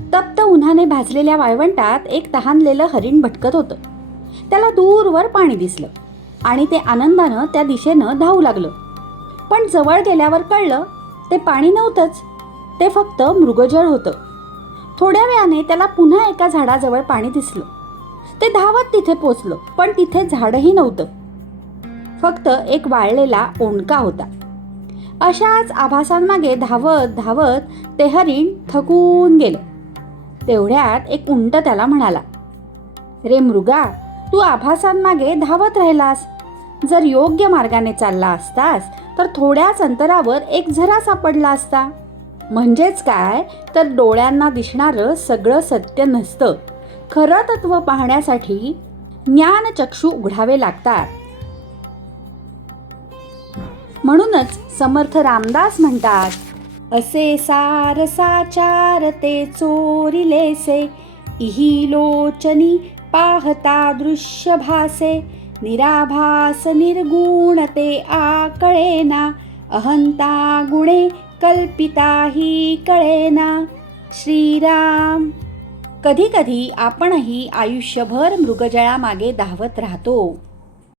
तप्त उन्हाने भाजलेल्या वाळवंटात एक तहानलेलं हरिण भटकत होतं. त्याला दूरवर पाणी दिसलं आणि ते आनंदानं त्या दिशेनं धावू लागलं. पण जवळ गेल्यावर कळलं ते पाणी नव्हतंच, ते फक्त मृगजळ होतं. थोड्या वेळाने त्याला पुन्हा एका झाडाजवळ पाणी दिसलं. ते धावत तिथे पोचलं, पण तिथे झाडही नव्हतं, फक्त एक वाळलेला ओंडका होता. अशाच आभासांमागे धावत धावत ते हरिण थकून गेलं. तेवढ्यात एक उंट त्याला म्हणाला, रे मृगा, तू आभासांमागे धावत राहिलास. जर योग्य मार्गाने चालला असतास तर थोड्याच अंतरावर एक झरा सापडला असता. म्हणजेच काय तर डोळ्यांना दिसणारं सगळं सत्य नसतं. खरं तत्व पाहण्यासाठी ज्ञानचक्षु उघडावे लागतात. म्हणूनच समर्थ रामदास म्हणतात, असे सार साचार ते चोरिलेसे, इही लोचनी पाहता दृश्य भासे. निराभास निर्गुण ते आकळेना, अहंता गुणे कल्पिताही कळेना. श्रीराम. कधी कधी आपणही आयुष्यभर मृगजळामागे धावत राहतो.